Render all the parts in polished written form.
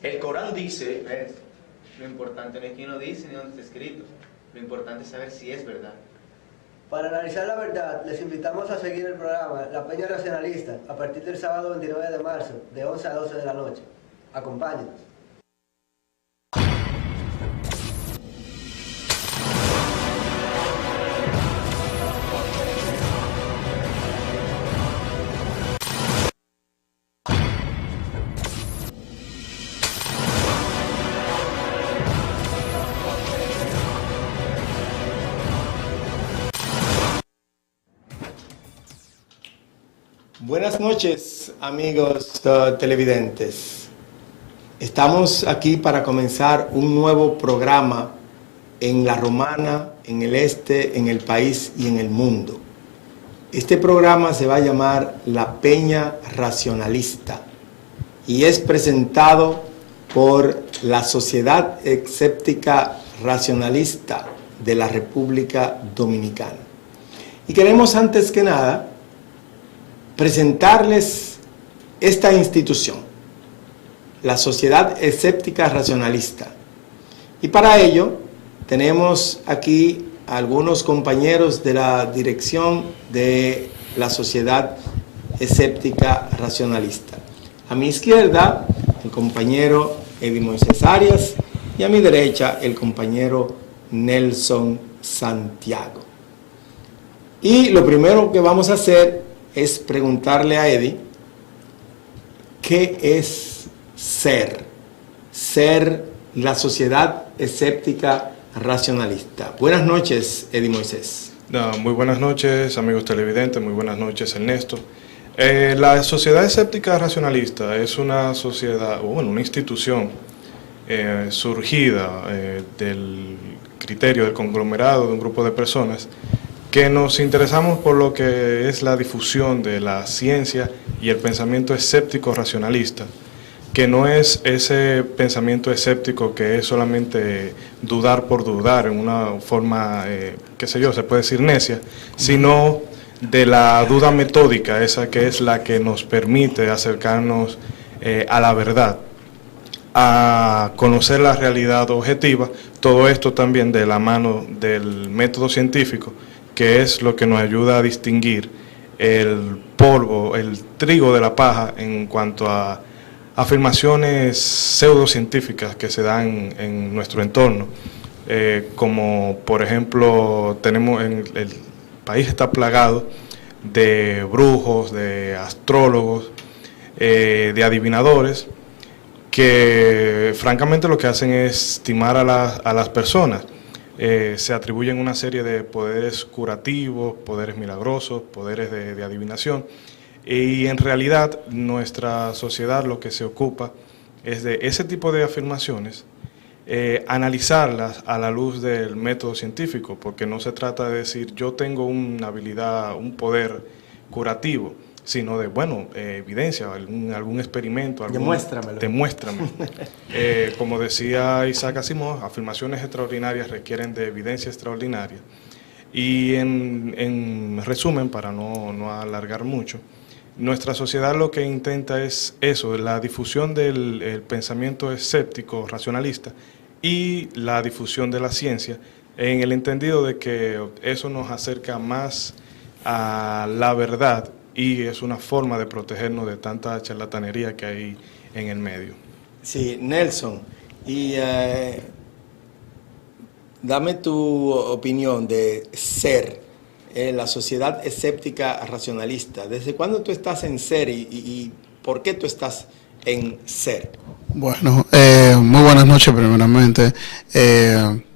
El Corán dice, ¿Ves? Lo importante no es quién lo dice ni dónde está escrito. Lo importante es saber si es verdad. Para analizar la verdad, les invitamos a seguir el programa La Peña Racionalista a partir del sábado 29 de marzo, de 11 a 12 de la noche. Acompáñenos. Buenas noches, amigos televidentes. Estamos aquí para comenzar un nuevo programa en La Romana, en el este, en el país y en el mundo. Este programa se va a llamar La Peña Racionalista y es presentado por la Sociedad Escéptica Racionalista de la República Dominicana. Y queremos antes que nada presentarles esta institución, la Sociedad Escéptica Racionalista. Y para ello tenemos aquí a algunos compañeros de la dirección de la Sociedad Escéptica Racionalista. A mi izquierda, el compañero Eddie Moisés Arias, y a mi derecha, el compañero Nelson Santiago. Y lo primero que vamos a hacer es preguntarle a Eddie, ¿qué es ser la Sociedad Escéptica Racionalista? Buenas noches, Eddie Moisés. Muy buenas noches, amigos televidentes, muy buenas noches, Ernesto. La Sociedad Escéptica Racionalista es una sociedad, una institución surgida del criterio del conglomerado de un grupo de personas que nos interesamos por lo que es la difusión de la ciencia y el pensamiento escéptico racionalista, que no es ese pensamiento escéptico que es solamente dudar por dudar en una forma, se puede decir necia, sino de la duda metódica, esa que es la que nos permite acercarnos a la verdad, a conocer la realidad objetiva, todo esto también de la mano del método científico, que es lo que nos ayuda a distinguir el polvo, el trigo de la paja en cuanto a afirmaciones pseudocientíficas que se dan en nuestro entorno. Como por ejemplo, el país está plagado de brujos, de astrólogos, de adivinadores, que francamente lo que hacen es timar a las personas. Se atribuyen una serie de poderes curativos, poderes milagrosos, poderes de adivinación, y en realidad nuestra sociedad lo que se ocupa es de ese tipo de afirmaciones, analizarlas a la luz del método científico, porque no se trata de decir yo tengo una habilidad, un poder curativo, sino de, evidencia, algún experimento. Demuéstramelo. Demuéstrame. Como decía Isaac Asimov, afirmaciones extraordinarias requieren de evidencia extraordinaria. Y en resumen, para no alargar mucho, nuestra sociedad lo que intenta es eso, la difusión del pensamiento escéptico, racionalista, y la difusión de la ciencia, en el entendido de que eso nos acerca más a la verdad, y es una forma de protegernos de tanta charlatanería que hay en el medio. Sí, Nelson, y dame tu opinión de ser la Sociedad Escéptica Racionalista. ¿Desde cuándo tú estás en ser y por qué tú estás en ser? Bueno, muy buenas noches primeramente.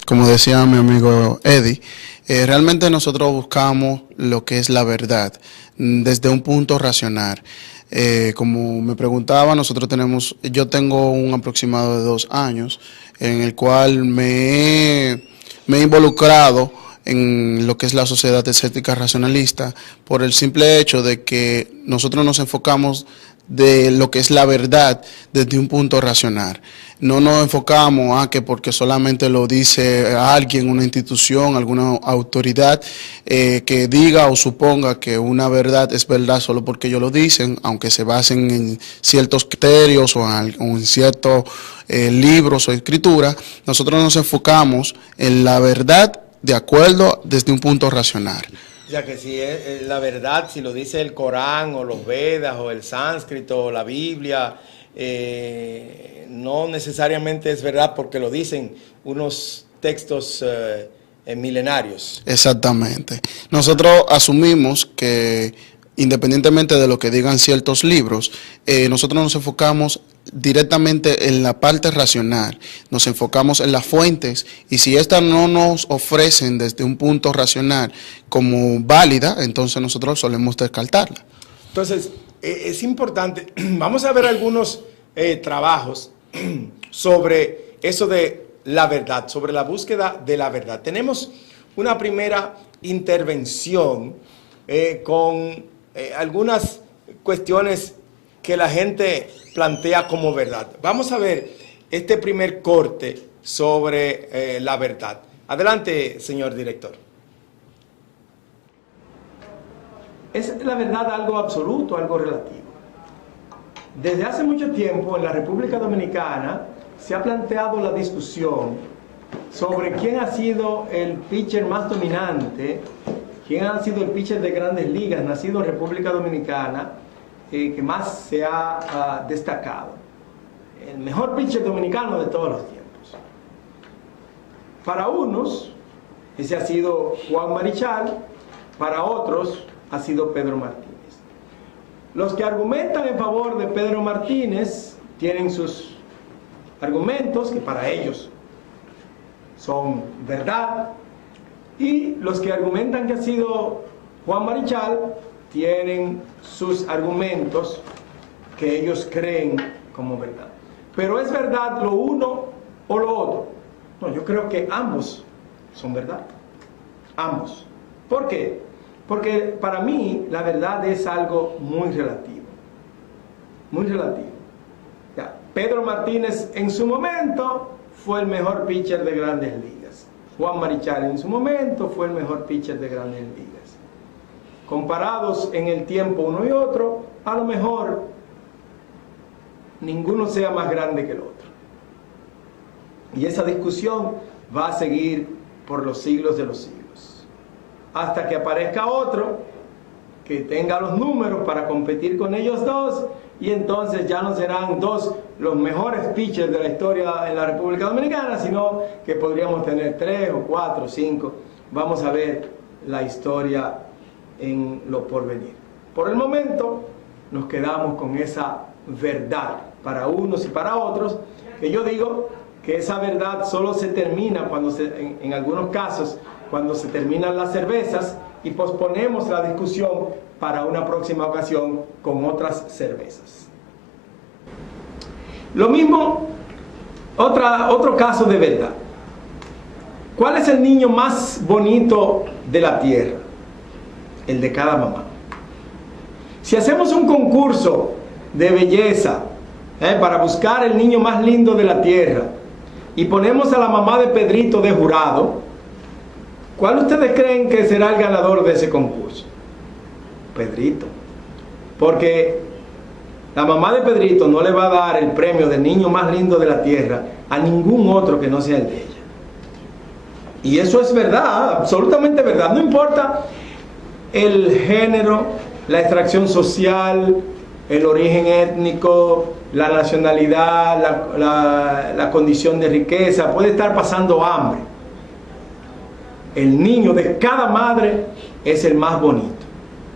Como decía mi amigo Eddie, realmente nosotros buscamos lo que es la verdad desde un punto racional. Como me preguntaba, yo tengo un aproximado de 2 años en el cual me he involucrado en lo que es la Sociedad Escéptica Racionalista por el simple hecho de que nosotros nos enfocamos de lo que es la verdad desde un punto racional. No nos enfocamos a que porque solamente lo dice alguien, una institución, alguna autoridad que diga o suponga que una verdad es verdad solo porque ellos lo dicen, aunque se basen en ciertos criterios o en ciertos libros o escrituras. Nosotros nos enfocamos en la verdad de acuerdo desde un punto racional. Ya que si es la verdad, si lo dice el Corán o los Vedas o el sánscrito o la Biblia, no necesariamente es verdad porque lo dicen unos textos milenarios. Exactamente. Nosotros asumimos que independientemente de lo que digan ciertos libros, nosotros nos enfocamos directamente en la parte racional, nos enfocamos en las fuentes y si estas no nos ofrecen desde un punto racional como válida, entonces nosotros solemos descartarla. Entonces, es importante, vamos a ver algunos trabajos sobre eso de la verdad, sobre la búsqueda de la verdad. Tenemos una primera intervención con algunas cuestiones que la gente plantea como verdad. Vamos a ver este primer corte sobre la verdad. Adelante, señor director. ¿Es la verdad algo absoluto, algo relativo? Desde hace mucho tiempo en la República Dominicana se ha planteado la discusión sobre quién ha sido el pitcher más dominante, quién ha sido el pitcher de Grandes Ligas nacido en República Dominicana, que más se ha destacado. El mejor pitcher dominicano de todos los tiempos. Para unos, ese ha sido Juan Marichal, para otros ha sido Pedro Martínez. Los que argumentan en favor de Pedro Martínez tienen sus argumentos, que para ellos son verdad, y los que argumentan que ha sido Juan Marichal tienen sus argumentos que ellos creen como verdad. Pero ¿es verdad lo uno o lo otro? No, yo creo que ambos son verdad. Ambos. ¿Por qué? Porque para mí la verdad es algo muy relativo. Muy relativo. Ya, Pedro Martínez en su momento fue el mejor pitcher de Grandes Ligas. Juan Marichal en su momento fue el mejor pitcher de Grandes Ligas. Comparados en el tiempo uno y otro, a lo mejor ninguno sea más grande que el otro. Y esa discusión va a seguir por los siglos de los siglos. Hasta que aparezca otro que tenga los números para competir con ellos dos, y entonces ya no serán dos los mejores pitchers de la historia en la República Dominicana, sino que podríamos tener 3 o 4 o 5. Vamos a ver la historia en lo porvenir. Por el momento nos quedamos con esa verdad para unos y para otros, que yo digo que esa verdad solo se termina cuando en algunos casos cuando se terminan las cervezas y posponemos la discusión para una próxima ocasión con otras cervezas. Lo mismo, otro caso de verdad. ¿Cuál es el niño más bonito de la tierra? El de cada mamá. Si hacemos un concurso de belleza para buscar el niño más lindo de la tierra y ponemos a la mamá de Pedrito de jurado, ¿cuál ustedes creen que será el ganador de ese concurso? Pedrito. Porque la mamá de Pedrito no le va a dar el premio del niño más lindo de la tierra a ningún otro que no sea el de ella. Y eso es verdad, absolutamente verdad. No importa el género, la extracción social, el origen étnico, la nacionalidad, la condición de riqueza, puede estar pasando hambre. El niño de cada madre es el más bonito.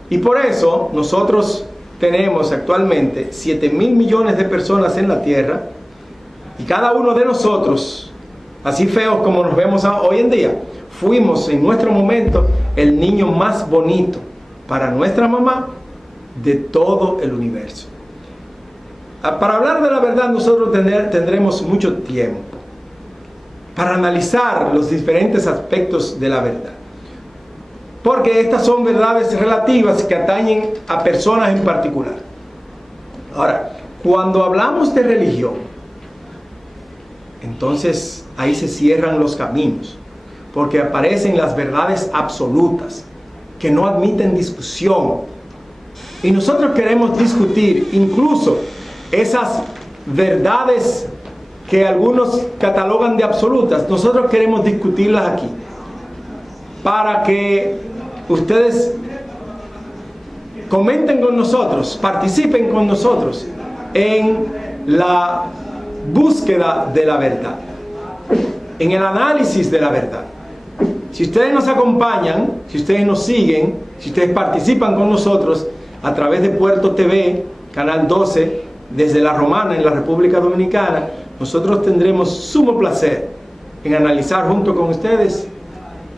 Y por eso nosotros tenemos actualmente 7.000 millones de personas en la tierra, y cada uno de nosotros, así feos como nos vemos hoy en día, fuimos en nuestro momento el niño más bonito para nuestra mamá de todo el universo. Para hablar de la verdad nosotros tendremos mucho tiempo para analizar los diferentes aspectos de la verdad, porque estas son verdades relativas que atañen a personas en particular. Ahora, cuando hablamos de religión, entonces ahí se cierran los caminos, porque aparecen las verdades absolutas que no admiten discusión. Y nosotros queremos discutir incluso esas verdades que algunos catalogan de absolutas. Nosotros queremos discutirlas aquí para que ustedes comenten con nosotros, participen con nosotros en la búsqueda de la verdad, en el análisis de la verdad. Si ustedes nos acompañan, si ustedes nos siguen, si ustedes participan con nosotros a través de Puerto TV, Canal 12, desde La Romana en la República Dominicana, nosotros tendremos sumo placer en analizar junto con ustedes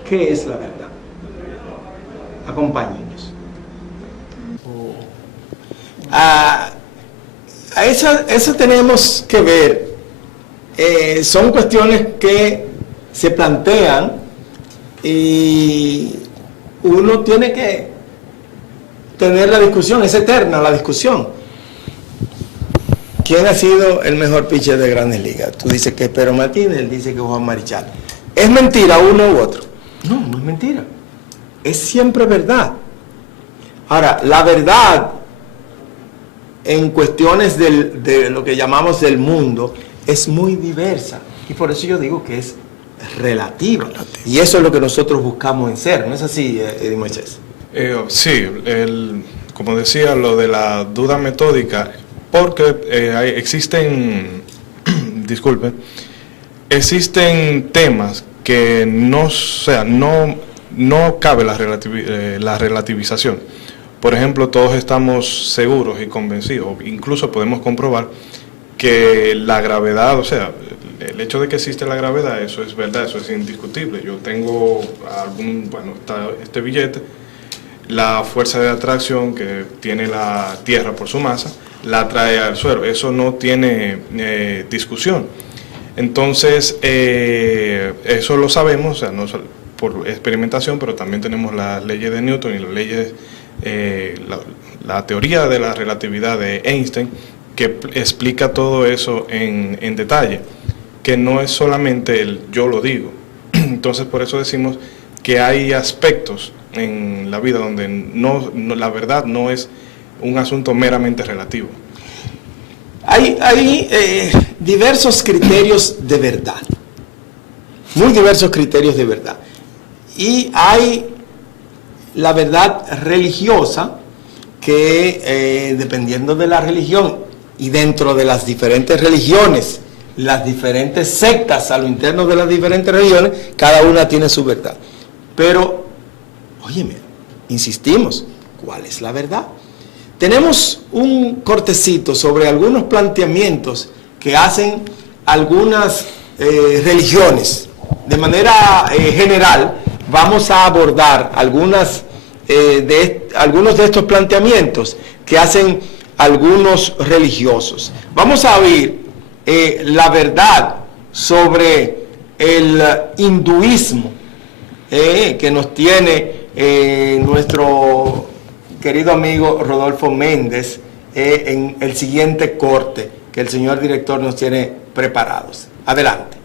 qué es la verdad. Acompáñennos. A eso tenemos que ver. Son cuestiones que se plantean y uno tiene que tener la discusión, es eterna la discusión. ¿Quién ha sido el mejor pitcher de Grandes Ligas? Tú dices que es Pedro Martínez, él dice que es Juan Marichal. ¿Es mentira uno u otro? No, no es mentira. Es siempre verdad. Ahora, la verdad en cuestiones de lo que llamamos del mundo es muy diversa. Y por eso yo digo que es relativa. Y eso es lo que nosotros buscamos en ser. ¿No es así, Eddie Moisés? Sí, como decía, lo de la duda metódica, porque existen, disculpen, existen temas que no cabe la relativización. Por ejemplo, todos estamos seguros y convencidos, incluso podemos comprobar que la gravedad, o sea, el hecho de que existe la gravedad, eso es verdad, eso es indiscutible. Yo tengo este billete, la fuerza de atracción que tiene la Tierra por su masa, la atrae al suelo, eso no tiene discusión. Entonces, eso lo sabemos, o sea, no por experimentación, pero también tenemos las leyes de Newton y las leyes, la teoría de la relatividad de Einstein, que explica todo eso en detalle, que no es solamente el yo lo digo. Entonces, por eso decimos que hay aspectos en la vida donde la verdad no es un asunto meramente relativo. Hay diversos criterios de verdad, muy diversos criterios de verdad. Y hay la verdad religiosa que, dependiendo de la religión y dentro de las diferentes religiones, las diferentes sectas a lo interno de las diferentes religiones, cada una tiene su verdad. Pero, óyeme, insistimos, ¿cuál es la verdad? Tenemos un cortecito sobre algunos planteamientos que hacen algunas religiones. De manera general, vamos a abordar algunos de estos planteamientos que hacen algunos religiosos. Vamos a oír la verdad sobre el hinduismo que nos tiene nuestro querido amigo Rodolfo Méndez en el siguiente corte que el señor director nos tiene preparados. Adelante.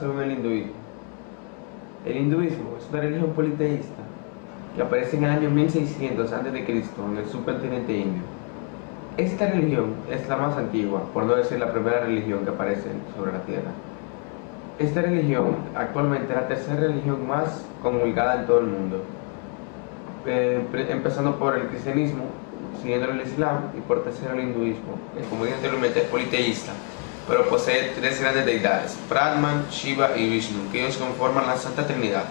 Sobre el hinduismo. El hinduismo es una religión politeísta que aparece en el año 1600 a.C. en el subcontinente indio. Esta religión es la más antigua, por no decir la primera religión que aparece sobre la tierra. Esta religión actualmente es la tercera religión más comulgada en todo el mundo, empezando por el cristianismo, siguiendo el islam y por tercero el hinduismo, que como dije anteriormente es politeísta, pero posee tres grandes deidades, Brahman, Shiva y Vishnu, que ellos conforman la Santa Trinidad.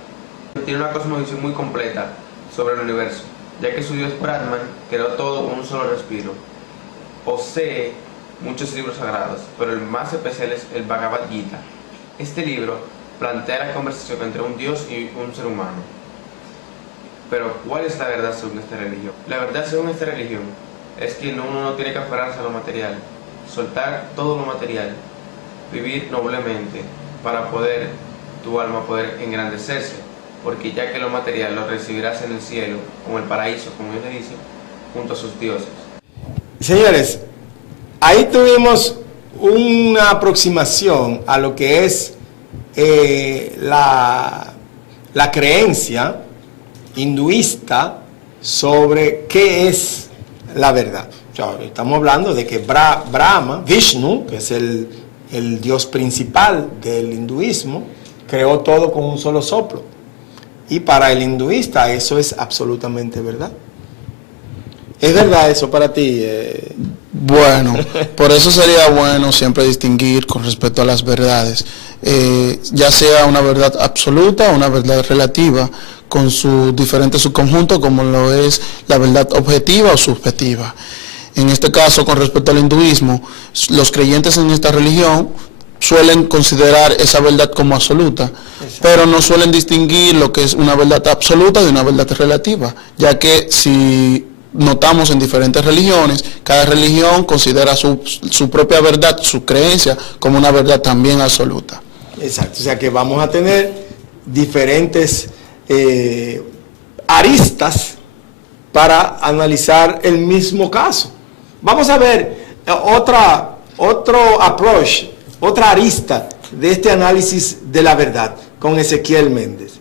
Tiene una cosmovisión muy completa sobre el universo, ya que su dios Brahman creó todo con un solo respiro. Posee muchos libros sagrados, pero el más especial es el Bhagavad Gita. Este libro plantea la conversación entre un dios y un ser humano. Pero, ¿cuál es la verdad según esta religión? La verdad según esta religión es que uno no tiene que aferrarse a lo material, soltar todo lo material, vivir noblemente para poder, tu alma poder engrandecerse, porque ya que lo material lo recibirás en el cielo, como el paraíso, como Dios le dice, junto a sus dioses. Señores, ahí tuvimos una aproximación a lo que es la creencia hinduista sobre qué es la verdad. O sea, estamos hablando de que Brahma, Vishnu, que es el dios principal del hinduismo, creó todo con un solo soplo. Y para el hinduista eso es absolutamente verdad. ¿Es verdad eso para ti? Bueno, por eso sería bueno siempre distinguir con respecto a las verdades, ya sea una verdad absoluta o una verdad relativa, con sus diferentes subconjuntos, como lo es la verdad objetiva o subjetiva. En este caso, con respecto al hinduismo, los creyentes en esta religión suelen considerar esa verdad como absoluta, pero no suelen distinguir lo que es una verdad absoluta de una verdad relativa, ya que si notamos en diferentes religiones, cada religión considera su propia verdad, su creencia, como una verdad también absoluta. Exacto, o sea que vamos a tener diferentes aristas para analizar el mismo caso. Vamos a ver otro approach, otra arista de este análisis de la verdad con Ezequiel Méndez.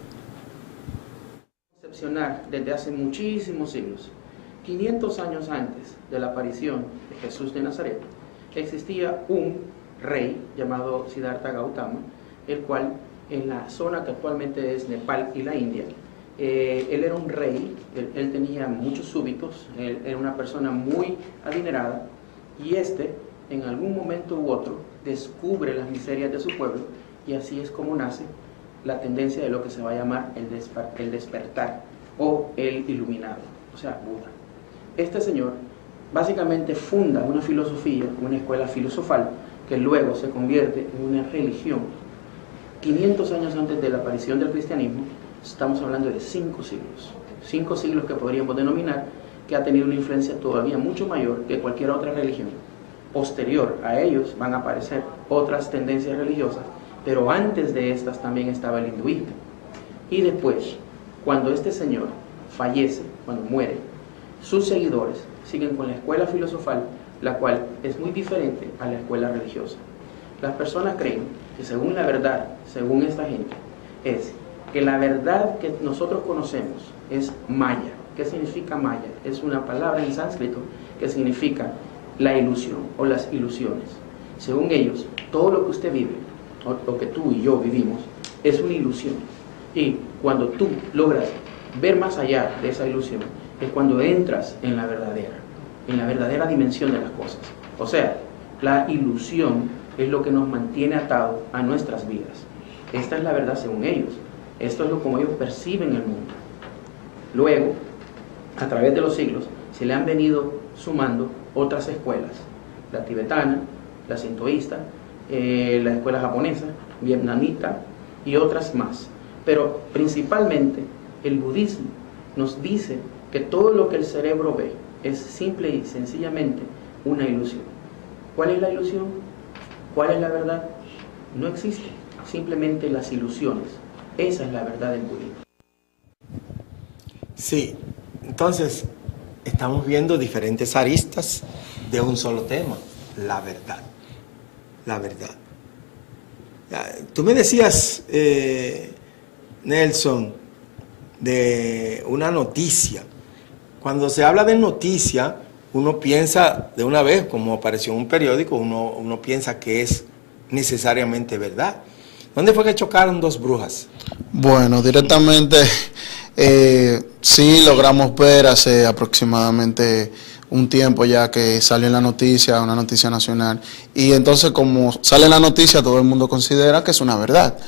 Excepcional desde hace muchísimos siglos. 500 años antes de la aparición de Jesús de Nazaret, existía un rey llamado Siddhartha Gautama, el cual en la zona que actualmente es Nepal y la India, él era un rey, él tenía muchos súbditos, él era una persona muy adinerada, y en algún momento u otro, descubre las miserias de su pueblo, y así es como nace la tendencia de lo que se va a llamar el despertar o el iluminado, o sea, Buda. Este señor básicamente funda una filosofía, una escuela filosofal, que luego se convierte en una religión. 500 años antes de la aparición del cristianismo, estamos hablando de 5 siglos. 5 siglos que podríamos denominar que ha tenido una influencia todavía mucho mayor que cualquier otra religión. Posterior a ellos van a aparecer otras tendencias religiosas, pero antes de estas también estaba el hinduismo. Y después, cuando este señor fallece, cuando muere, sus seguidores siguen con la escuela filosofal, la cual es muy diferente a la escuela religiosa. Las personas creen que según la verdad, según esta gente, es que la verdad que nosotros conocemos es Maya. ¿Qué significa Maya? Es una palabra en sánscrito que significa la ilusión o las ilusiones. Según ellos, todo lo que usted vive, o lo que tú y yo vivimos, es una ilusión. Y cuando tú logras ver más allá de esa ilusión, es cuando entras en la verdadera dimensión de las cosas. O sea, la ilusión es lo que nos mantiene atados a nuestras vidas. Esta es la verdad según ellos. Esto es lo como ellos perciben el mundo. Luego, a través de los siglos, se le han venido sumando otras escuelas. La tibetana, la sintoísta, la escuela japonesa, vietnamita y otras más. Pero principalmente el budismo nos dice que todo lo que el cerebro ve es simple y sencillamente una ilusión. ¿Cuál es la ilusión? ¿Cuál es la verdad? No existe, simplemente las ilusiones. Esa es la verdad del budismo. Sí, entonces estamos viendo diferentes aristas de un solo tema, la verdad. La verdad. Tú me decías, Nelson, de una noticia. Cuando se habla de noticia, uno piensa de una vez, como apareció en un periódico, uno piensa que es necesariamente verdad. ¿Dónde fue que chocaron 2 brujas? Bueno, directamente sí logramos ver hace aproximadamente un tiempo ya que salió en la noticia, una noticia nacional, y entonces como sale en la noticia todo el mundo considera que es una verdad,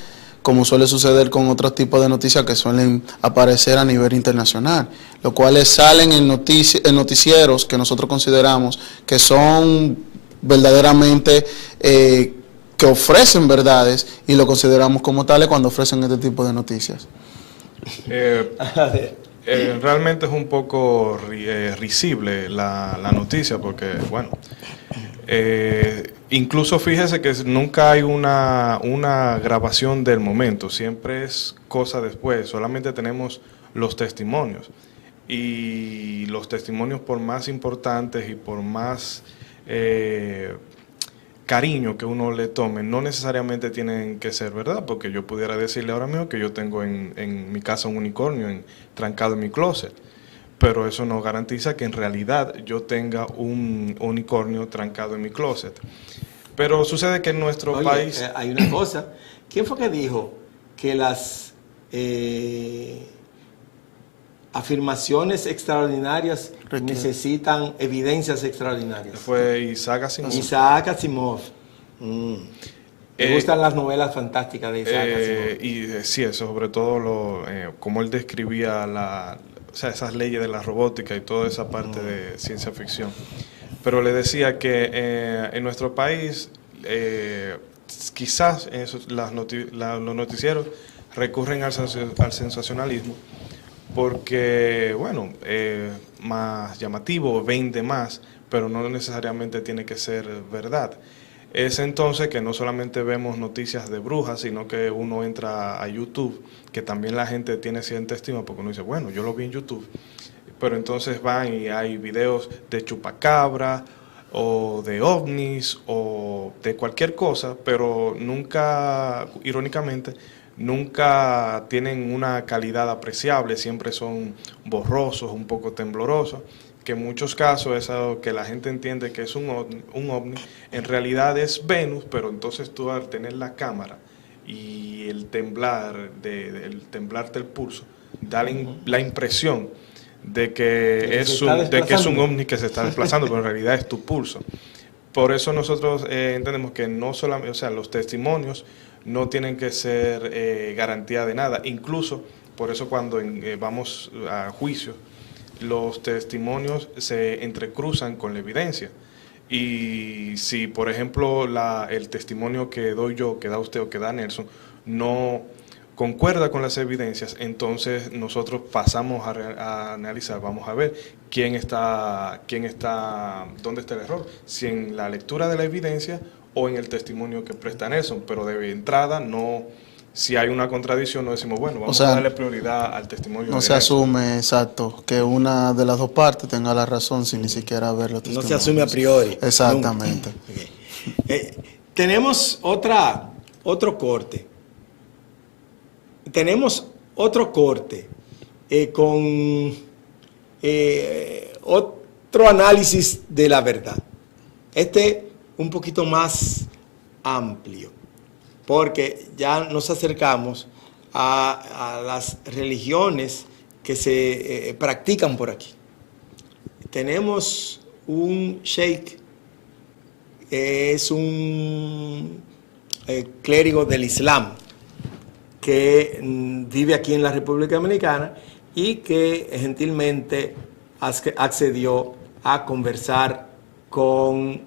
como suele suceder con otros tipos de noticias que suelen aparecer a nivel internacional, los cuales salen en noticieros que nosotros consideramos que son verdaderamente que ofrecen verdades, y lo consideramos como tales cuando ofrecen este tipo de noticias. Realmente es un poco risible la noticia porque, bueno, incluso fíjese que nunca hay una grabación del momento, siempre es cosa después, solamente tenemos los testimonios. y los testimonios, por más importantes y por más cariño que uno le tome, no necesariamente tienen que ser verdad, porque yo pudiera decirle ahora mismo que yo tengo en mi casa un unicornio trancado en mi closet, pero eso no garantiza que en realidad yo tenga un unicornio trancado en mi closet. Pero sucede que en nuestro país... hay una cosa. ¿Quién fue que dijo que las afirmaciones extraordinarias necesitan evidencias extraordinarias? Fue Isaac Asimov. Isaac Asimov. Me gustan las novelas fantásticas de Isaac Asimov. Y sí, eso, sobre todo como él describía esas leyes de la robótica y toda esa parte de ciencia ficción. Pero le decía que en nuestro país quizás los noticieros recurren al sensacionalismo porque, bueno, más llamativo, vende más, pero no necesariamente tiene que ser verdad. Es entonces que no solamente vemos noticias de brujas, sino que uno entra a YouTube, que también la gente tiene cierta estima, porque uno dice, bueno, yo lo vi en YouTube, pero entonces van y hay videos de chupacabra, o de ovnis, o de cualquier cosa, pero nunca, irónicamente, nunca tienen una calidad apreciable, siempre son borrosos, un poco temblorosos, que en muchos casos es algo que la gente entiende que es un ovni, en realidad es Venus, pero entonces tú al tener la cámara y el temblarte el pulso, da la impresión de que es un ovni que se está desplazando, pero en realidad es tu pulso. Por eso nosotros entendemos que no solamente, o sea, los testimonios no tienen que ser garantía de nada. Incluso, por eso cuando vamos a juicio, los testimonios se entrecruzan con la evidencia. Y si, por ejemplo, el testimonio que doy yo, que da usted o que da Nelson, no concuerda con las evidencias, entonces nosotros pasamos a analizar, vamos a ver dónde está el error, si en la lectura de la evidencia o en el testimonio que presta Nelson, pero de entrada no, si hay una contradicción no decimos, bueno, vamos a darle prioridad al testimonio. No se asume, exacto, que una de las dos partes tenga la razón sin ni siquiera ver los testimonios. No se asume a priori. Exactamente. Okay. Tenemos otro corte. Tenemos otro corte con otro análisis de la verdad. Un poquito más amplio, porque ya nos acercamos a las religiones que se practican por aquí. Tenemos un sheikh, es un clérigo del Islam, que vive aquí en la República Dominicana y que gentilmente accedió a conversar con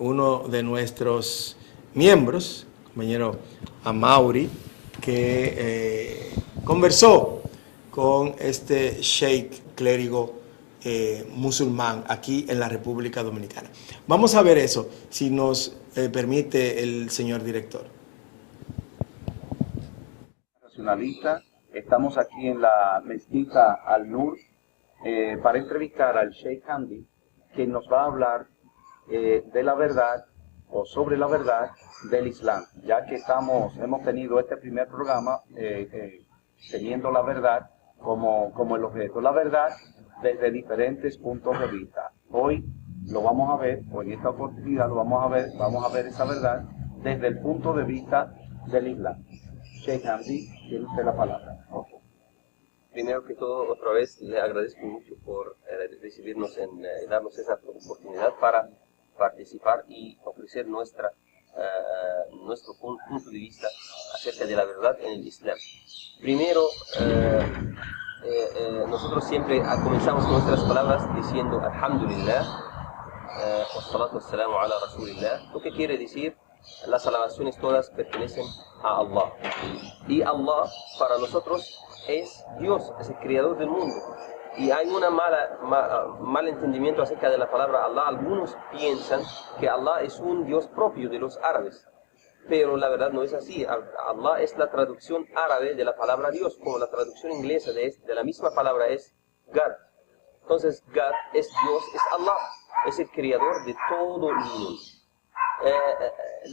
uno de nuestros miembros, compañero Amaury, que conversó con este sheikh clérigo musulmán aquí en la República Dominicana. Vamos a ver eso, si nos permite el señor director. Estamos aquí en la mezquita Al-Nur para entrevistar al Sheikh Hamdi, que nos va a hablar de la verdad o sobre la verdad del Islam, ya que hemos tenido este primer programa teniendo la verdad como el objeto, la verdad desde diferentes puntos de vista. Hoy lo vamos a ver, o en esta oportunidad vamos a ver esa verdad desde el punto de vista del Islam. Sheikh Hamdi, tiene usted la palabra. Okay. Primero que todo, otra vez le agradezco mucho por recibirnos darnos esa oportunidad para participar y ofrecer nuestro punto de vista acerca de la verdad en el Islam. Primero, nosotros siempre comenzamos nuestras palabras diciendo Alhamdulillah, wassalatu wassalamu ala Rasulillah, lo que quiere decir las alabaciones todas pertenecen a Allah. Y Allah para nosotros es Dios, es el creador del mundo. Y hay un mal entendimiento acerca de la palabra Allah. Algunos piensan que Allah es un Dios propio de los árabes, pero la verdad no es así. Allah es la traducción árabe de la palabra Dios, como la traducción inglesa de la misma palabra es God. Entonces, God es Dios, es Allah, es el creador de todo el mundo.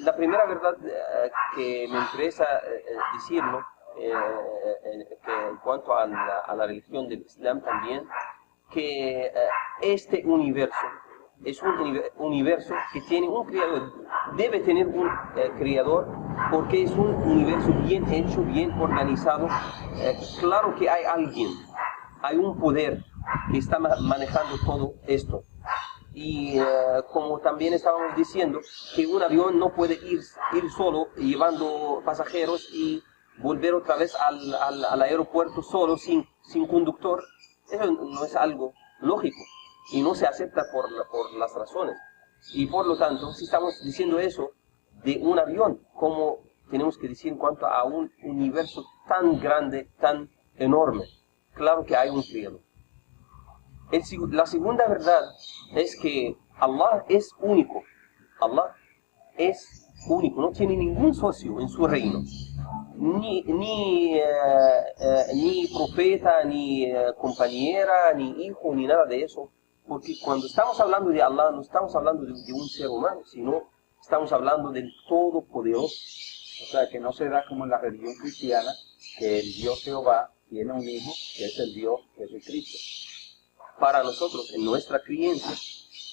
La primera verdad que me interesa decirlo, que en cuanto a la religión del Islam también, que este universo es un universo que tiene un creador, debe tener un creador, porque es un universo bien hecho, bien organizado. Claro que hay alguien, hay un poder que está manejando todo esto. Y como también estábamos diciendo, que un avión no puede ir solo llevando pasajeros y volver otra vez al aeropuerto solo, sin conductor. Eso no es algo lógico y no se acepta por las razones. Y por lo tanto, si estamos diciendo eso de un avión, ¿cómo tenemos que decir en cuanto a un universo tan grande, tan enorme? Claro que hay un creador. La segunda verdad es que Allah es único. Allah es único, no tiene ningún socio en su reino. Ni profeta, ni compañera, ni hijo, ni nada de eso. Porque cuando estamos hablando de Allah, no estamos hablando de un ser humano, sino estamos hablando del Todopoderoso. O sea, que no se da como en la religión cristiana, que el Dios Jehová tiene un hijo, que es el Dios Jesucristo. Para nosotros, en nuestra creencia,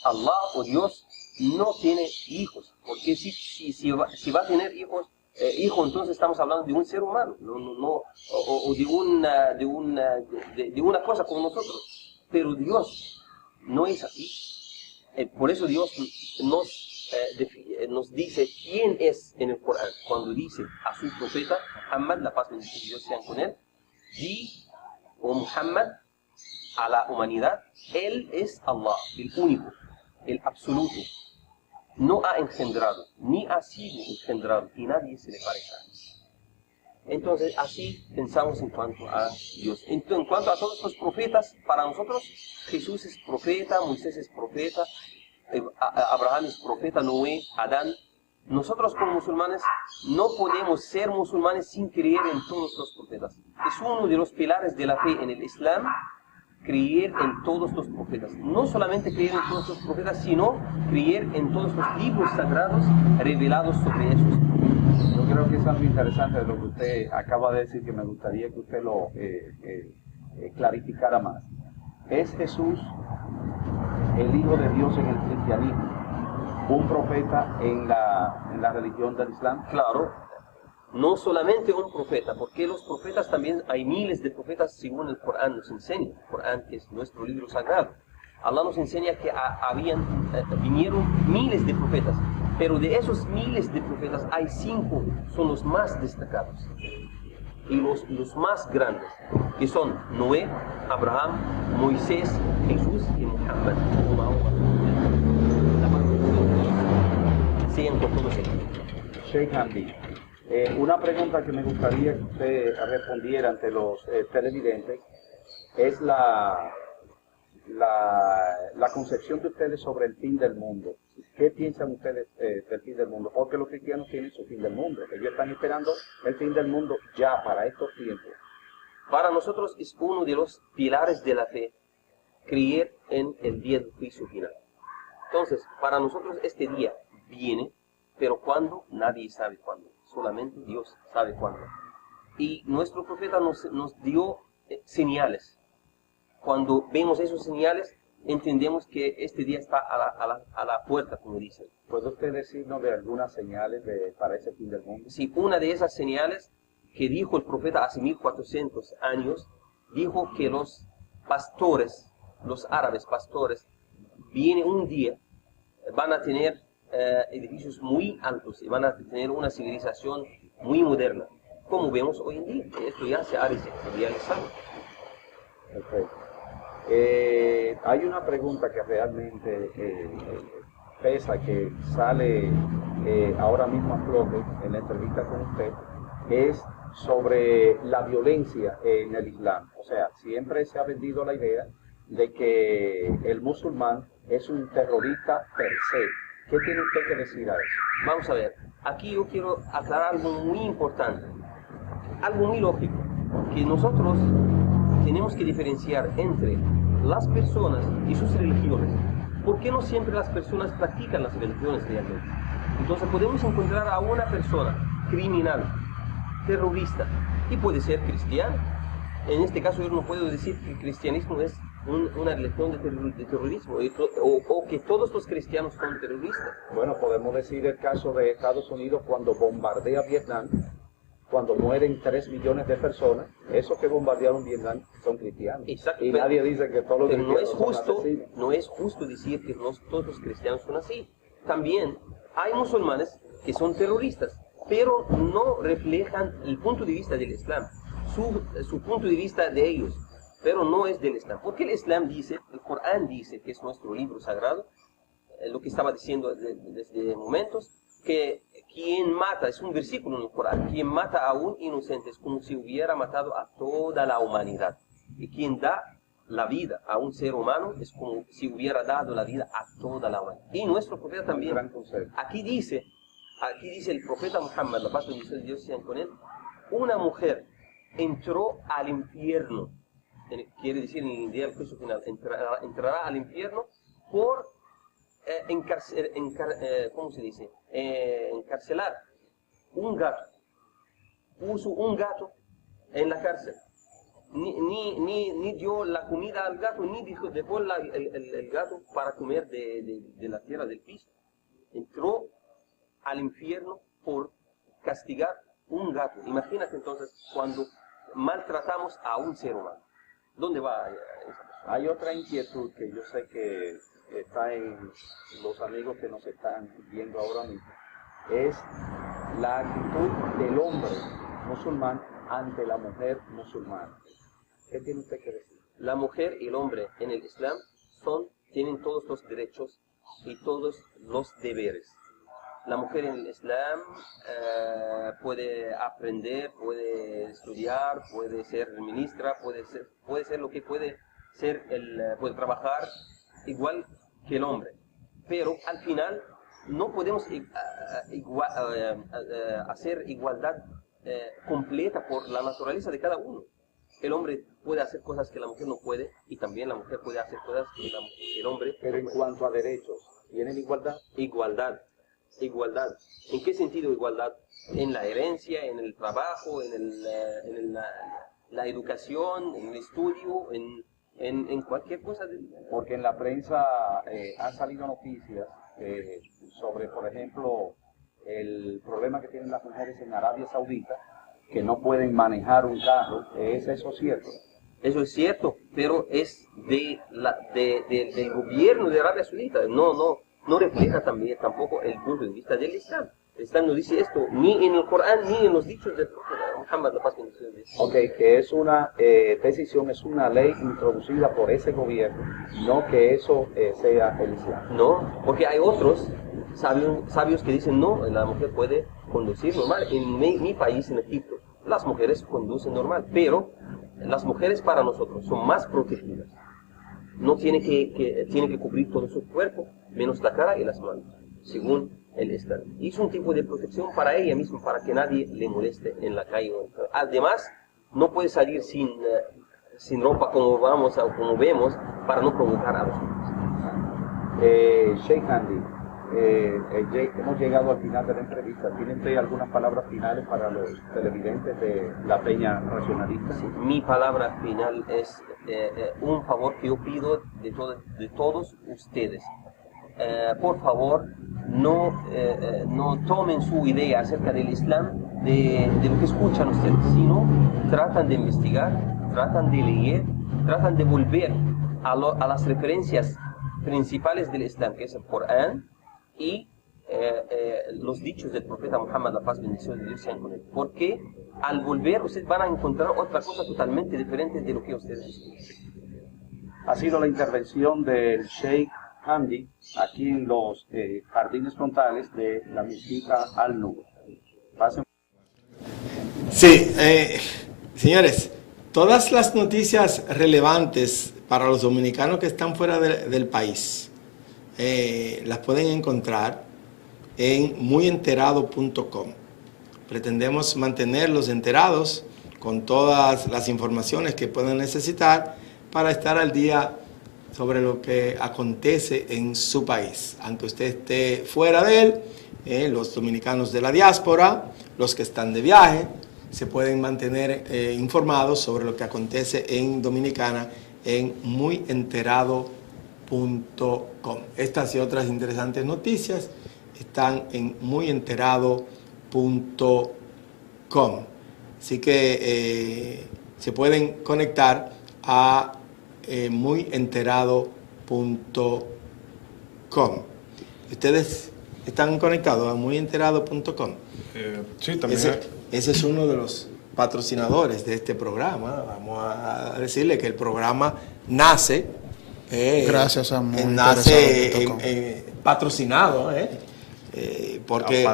Allah o Dios no tiene hijos, porque si va a tener hijo, entonces estamos hablando de un ser humano, o de una cosa como nosotros. Pero Dios no es así. Por eso Dios nos dice quién es en el Corán. Cuando dice a su profeta Muhammad, la paz y Dios sean con él, di, o Muhammad, a la humanidad, él es Allah, el único, el absoluto. No ha engendrado, ni ha sido engendrado, y nadie se le parece a él. Entonces, así pensamos en cuanto a Dios. En cuanto a todos los profetas, para nosotros, Jesús es profeta, Moisés es profeta, Abraham es profeta, Noé, Adán. Nosotros como musulmanes no podemos ser musulmanes sin creer en todos los profetas. Es uno de los pilares de la fe en el Islam, creer en todos los profetas. No solamente creer en todos los profetas, sino creer en todos los libros sagrados revelados sobre ellos. Yo creo que es algo interesante de lo que usted acaba de decir, que me gustaría que usted lo clarificara más. ¿Es Jesús, el Hijo de Dios en el cristianismo, un profeta en la religión del Islam? Claro. No solamente un profeta, porque los profetas también, hay miles de profetas según el Corán nos enseña. El Corán es nuestro libro sagrado. Allah nos enseña que vinieron miles de profetas, pero de esos miles de profetas hay 5 son los más destacados y los más grandes, que son Noé, Abraham, Moisés, Jesús y Muhammad. Sean con todos ellos. Sheikh Hamdi. Una pregunta que me gustaría que usted respondiera ante los televidentes es la concepción de ustedes sobre el fin del mundo. ¿Qué piensan ustedes del fin del mundo? Porque los cristianos tienen su fin del mundo. Ellos están esperando el fin del mundo ya para estos tiempos. Para nosotros es uno de los pilares de la fe, creer en el día del juicio final. Entonces, para nosotros este día viene, pero ¿cuándo? Nadie sabe cuándo. Solamente Dios sabe cuándo. Y nuestro profeta nos dio señales. Cuando vemos esos señales, entendemos que este día está a la puerta, como dicen. ¿Puede usted decirnos de algunas señales para ese fin del mundo? Sí, una de esas señales que dijo el profeta hace 1400 años, dijo que los pastores, los árabes pastores, viene un día, van a tener edificios muy altos y van a tener una civilización muy moderna, como vemos hoy en día. Esto ya se ha realizado. Perfecto. Hay una pregunta que realmente pesa, que sale ahora mismo a flote en la entrevista con usted, es sobre la violencia en el Islam. O sea, siempre se ha vendido la idea de que el musulmán es un terrorista per se. ¿Qué tiene usted que decir a eso? Vamos a ver, aquí yo quiero aclarar algo muy importante, algo muy lógico, que nosotros tenemos que diferenciar entre las personas y sus religiones. ¿Por qué no siempre las personas practican las religiones realmente? Entonces podemos encontrar a una persona criminal, terrorista, y puede ser cristiano. En este caso yo no puedo decir que el cristianismo es una religión de terrorismo o que todos los cristianos son terroristas. Bueno, podemos decir el caso de Estados Unidos cuando bombardea Vietnam, cuando mueren 3 millones de personas. Esos que bombardearon Vietnam son cristianos. Exacto, y nadie dice que todos los pero cristianos son asesinos. no es justo decir que todos los cristianos son así. También hay musulmanes que son terroristas, pero no reflejan el punto de vista del Islam, su punto de vista de ellos, pero no es del Islam. Porque el Islam dice, el Corán dice, que es nuestro libro sagrado, lo que estaba diciendo desde momentos, que quien mata, es un versículo en el Corán, quien mata a un inocente es como si hubiera matado a toda la humanidad. Y quien da la vida a un ser humano es como si hubiera dado la vida a toda la humanidad. Y nuestro profeta también, aquí dice el profeta Muhammad, la paz de Dios sea con él, una mujer entró al infierno, quiere decir en el día del juicio final, entrará al infierno por encarcelar un gato. Puso un gato en la cárcel. Ni dio la comida al gato, ni dejó el gato para comer de la tierra del piso. Entró al infierno por castigar un gato. Imagínate entonces cuando maltratamos a un ser humano. ¿Dónde va esa persona? Hay otra inquietud que yo sé que está en los amigos que nos están viendo ahora mismo. Es la actitud del hombre musulmán ante la mujer musulmana. ¿Qué tiene usted que decir? La mujer y el hombre en el Islam tienen todos los derechos y todos los deberes. La mujer en el Islam puede aprender, puede estudiar, puede ser ministra, puede ser lo que puede ser, puede trabajar igual que el hombre. Pero al final no podemos hacer igualdad completa por la naturaleza de cada uno. El hombre puede hacer cosas que la mujer no puede y también la mujer puede hacer cosas que el hombre Pero no en puede. cuanto a derechos, ¿tienen igualdad? Igualdad. ¿En qué sentido igualdad? En la herencia, en el trabajo, en la educación, en el estudio, en cualquier cosa. Porque en la prensa han salido noticias sobre, por ejemplo, el problema que tienen las mujeres en Arabia Saudita, que no pueden manejar un carro. ¿Es eso cierto? Eso es cierto, pero es del gobierno de Arabia Saudita. No refleja tampoco el punto de vista del Islam. El Islam no dice esto ni en el Corán ni en los dichos del profeta Muhammad, la paz y bendición de Dios. Ok, que es una decisión, es una ley introducida por ese gobierno, no que eso sea el Islam. No, porque hay otros sabios que dicen no, la mujer puede conducir normal. En mi país, en Egipto, las mujeres conducen normal, pero las mujeres para nosotros son más protegidas. No tiene que cubrir todo su cuerpo, menos la cara y las manos, según el Islam. Y es un tipo de protección para ella misma, para que nadie le moleste en la calle. Además, no puede salir sin ropa como vemos, para no provocar a los hombres. Sheikh Hamdi, hemos llegado al final de la entrevista. ¿Tiene usted algunas palabras finales para los televidentes de la Peña Racionalista? Sí, mi palabra final es un favor que yo pido de todos ustedes. Por favor, no tomen su idea acerca del Islam de lo que escuchan ustedes, sino tratan de investigar, tratan de leer, tratan de volver a las referencias principales del Islam, que es el Corán y los dichos del profeta Muhammad, la paz y bendición de Dios sean con él. Porque al volver ustedes van a encontrar otra cosa totalmente diferente de lo que ustedes escuchan. Ha sido la intervención del Sheikh Hamdi aquí en los jardines frontales de la mezquita Al-Nur. Sí, señores, todas las noticias relevantes para los dominicanos que están fuera del país las pueden encontrar en muyenterado.com. Pretendemos mantenerlos enterados con todas las informaciones que pueden necesitar para estar al día sobre lo que acontece en su país. Aunque usted esté fuera de él, los dominicanos de la diáspora, los que están de viaje, se pueden mantener informados sobre lo que acontece en Dominicana en muyenterado.com. Estas y otras interesantes noticias están en muyenterado.com. Así que se pueden conectar a muyenterado.com. ¿Ustedes están conectados a muyenterado.com? Sí, también. Ese es uno de los patrocinadores de este programa. Vamos a decirle que el programa nace gracias a patrocinado, porque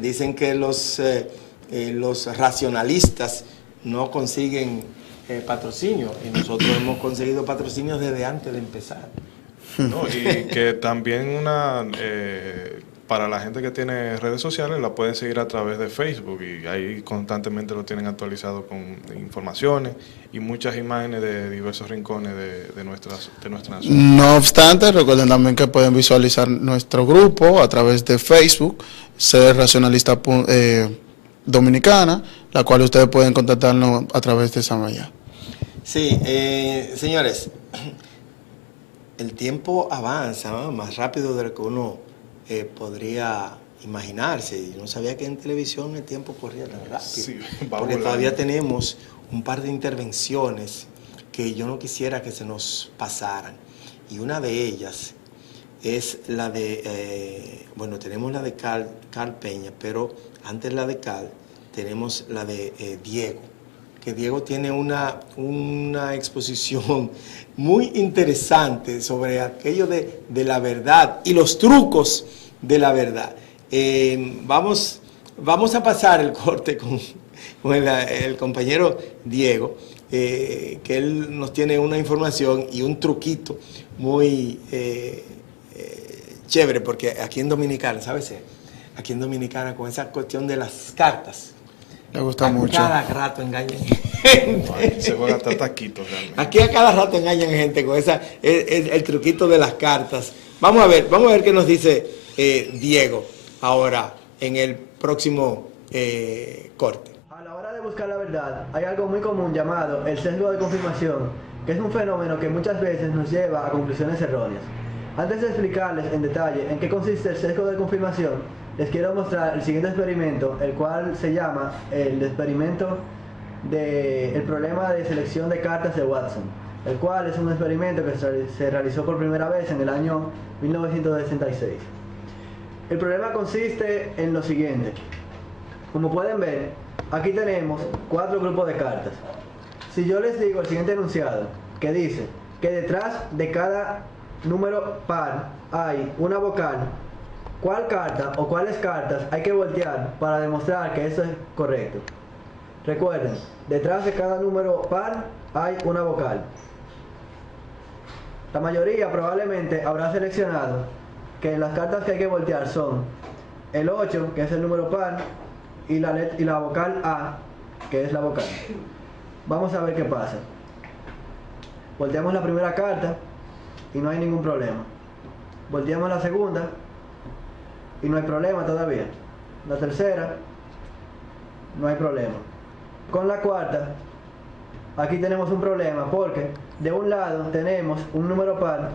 dicen que los racionalistas no consiguen patrocinio, y nosotros hemos conseguido patrocinios desde antes de empezar. No, y que también para la gente que tiene redes sociales la pueden seguir a través de Facebook, y ahí constantemente lo tienen actualizado con informaciones y muchas imágenes de diversos rincones de nuestra nación. No obstante, recuerden también que pueden visualizar nuestro grupo a través de Facebook, Sede Racionalista Dominicana, la cual ustedes pueden contactarnos a través de esa manera. Sí, señores, el tiempo avanza, ¿no?, más rápido de lo que uno podría imaginarse. Yo no sabía que en televisión el tiempo corría tan rápido. Sí, porque todavía tenemos un par de intervenciones que yo no quisiera que se nos pasaran. Y una de ellas es la de, tenemos la de Carl Peña, pero antes de la de Carl tenemos la de Diego, que Diego tiene una exposición muy interesante sobre aquello de la verdad y los trucos de la verdad. Vamos a pasar el corte con el compañero Diego, que él nos tiene una información y un truquito muy chévere, porque aquí en Dominicana, ¿sabes? Aquí en Dominicana, con esa cuestión de las cartas, le gusta mucho. Cada rato engañan gente. Se juega hasta taquitos realmente. Aquí a cada rato engañan gente con el truquito de las cartas. Vamos a ver qué nos dice Diego ahora en el próximo corte. A la hora de buscar la verdad, hay algo muy común llamado el sesgo de confirmación, que es un fenómeno que muchas veces nos lleva a conclusiones erróneas. Antes de explicarles en detalle en qué consiste el sesgo de confirmación, les quiero mostrar el siguiente experimento, el cual se llama el experimento del problema de selección de cartas de Watson, el cual es un experimento que se realizó por primera vez en el año 1966. El problema consiste en lo siguiente. Como pueden ver, aquí tenemos 4 grupos de cartas. Si yo les digo el siguiente enunciado, que dice que detrás de cada número par hay una vocal, ¿cuál carta o cuáles cartas hay que voltear para demostrar que eso es correcto? Recuerden, detrás de cada número par hay una vocal. La mayoría probablemente habrá seleccionado que las cartas que hay que voltear son el 8, que es el número par, y la vocal A, que es la vocal. Vamos a ver qué pasa. Volteamos la primera carta y no hay ningún problema. Volteamos la segunda y no hay problema todavía. La tercera, no hay problema. Con la cuarta, aquí tenemos un problema, porque de un lado tenemos un número par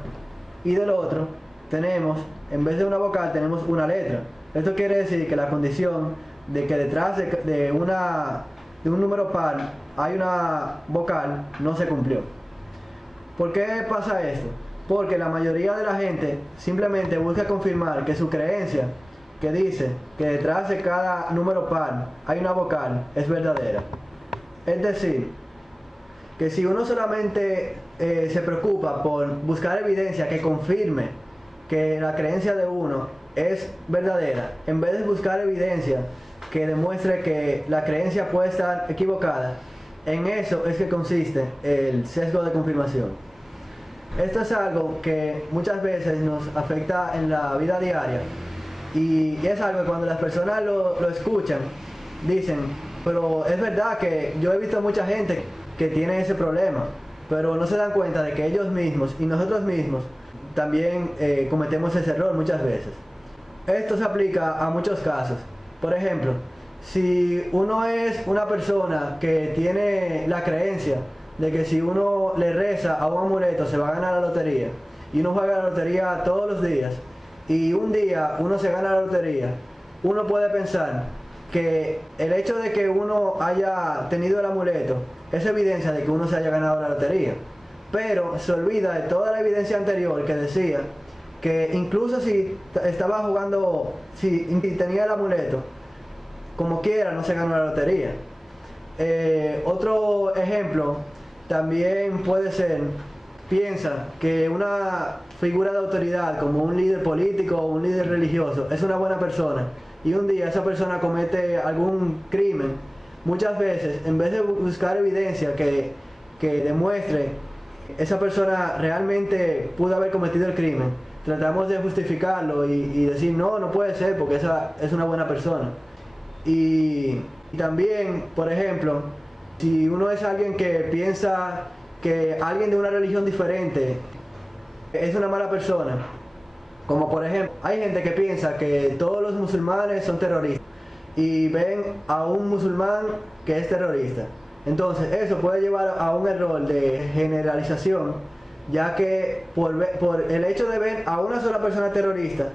y del otro tenemos, en vez de una vocal, tenemos una letra. Esto quiere decir que la condición de que detrás de un número par hay una vocal no se cumplió. ¿Por qué pasa esto? Porque la mayoría de la gente simplemente busca confirmar que su creencia, que dice que detrás de cada número par hay una vocal, es verdadera. Es decir, que si uno solamente se preocupa por buscar evidencia que confirme que la creencia de uno es verdadera, en vez de buscar evidencia que demuestre que la creencia puede estar equivocada, en eso es que consiste el sesgo de confirmación. Esto es algo que muchas veces nos afecta en la vida diaria, y es algo que cuando las personas lo escuchan, dicen, Pero es verdad que yo he visto mucha gente que tiene ese problema, pero no se dan cuenta de que ellos mismos y nosotros mismos también cometemos ese error muchas veces. Esto se aplica a muchos casos. Por ejemplo, si uno es una persona que tiene la creencia de que si uno le reza a un amuleto se va a ganar la lotería, y uno juega la lotería todos los días, y un día uno se gana la lotería, uno puede pensar que el hecho de que uno haya tenido el amuleto es evidencia de que uno se haya ganado la lotería, pero se olvida de toda la evidencia anterior que decía que incluso si estaba jugando, si tenía el amuleto, como quiera no se ganó la lotería. Otro ejemplo también puede ser, piensa que una figura de autoridad como un líder político o un líder religioso es una buena persona, y un día esa persona comete algún crimen. Muchas veces, en vez de buscar evidencia que demuestre esa persona realmente pudo haber cometido el crimen, tratamos de justificarlo y decir no puede ser porque esa es una buena persona. Y también, por ejemplo, si uno es alguien que piensa que alguien de una religión diferente es una mala persona, como por ejemplo, hay gente que piensa que todos los musulmanes son terroristas y ven a un musulmán que es terrorista. Entonces eso puede llevar a un error de generalización, ya que por el hecho de ver a una sola persona terrorista,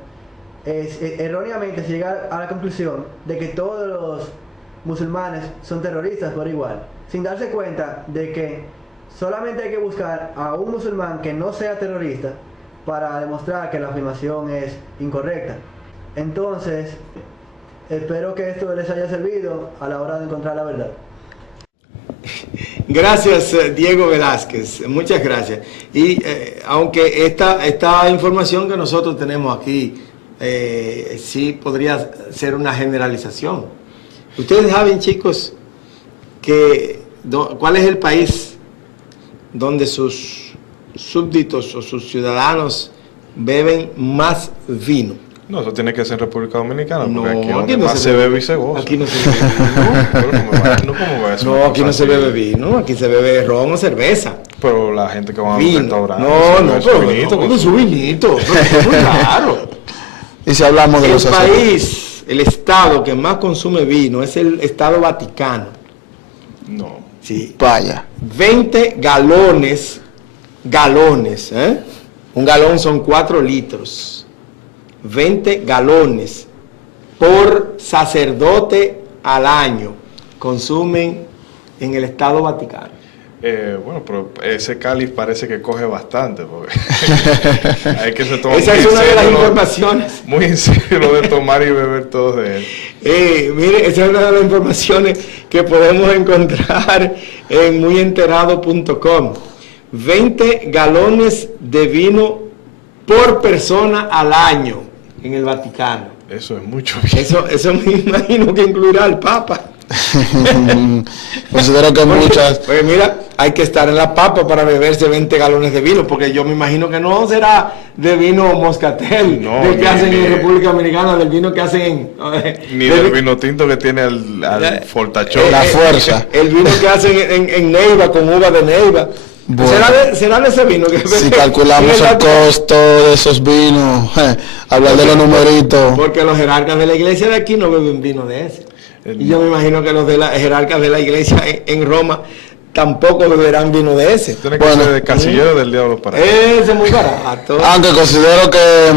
erróneamente se llega a la conclusión de que todos los musulmanes son terroristas por igual, sin darse cuenta de que solamente hay que buscar a un musulmán que no sea terrorista para demostrar que la afirmación es incorrecta. Entonces, espero que esto les haya servido a la hora de encontrar la verdad. Gracias, Diego Velázquez, muchas gracias. Y aunque esta información que nosotros tenemos aquí sí podría ser una generalización. Ustedes saben, chicos, cuál es el país donde sus súbditos o sus ciudadanos beben más vino. No, eso tiene que ser en República Dominicana, No, porque aquí aquí no se bebe y se goza. Aquí no se bebe vino. No, aquí no se bebe vino, aquí se bebe ron o cerveza. Pero la gente que va a un restaurante... pero su vinito, es muy raro. Y si hablamos de los país, el estado que más consume vino es el estado Vaticano. No. Sí. Vaya. 20 galones, un galón son 4 litros. 20 galones por sacerdote al año consumen en el estado Vaticano. Bueno, pero ese cáliz parece que coge bastante, porque hay que se toma. Esa es una de las informaciones. Muy en serio de tomar y beber todo de él. Mire, esa es una de las informaciones que podemos encontrar en muyenterado.com. 20 galones de vino por persona al año en el Vaticano. Eso es mucho. Eso me imagino que incluirá al Papa. Considero que muchas... Pues mira, hay que estar en la papa para beberse 20 galones de vino, porque yo me imagino que no será de vino moscatel, del que hacen en República Dominicana, del vino que hacen ni del vino tinto que tiene al fortachón. La fuerza. El vino que hacen en Neiva, con uva de Neiva. Bueno, ¿será de ese vino? Si calculamos el costo de esos vinos, hablar de los numeritos. Porque los jerarcas de la iglesia de aquí no beben vino de ese. Y yo me imagino que los de las jerarcas de la iglesia en Roma tampoco beberán vino de ese. Tiene que ser de Casillero del Diablo para ese es muy barato. Aunque considero que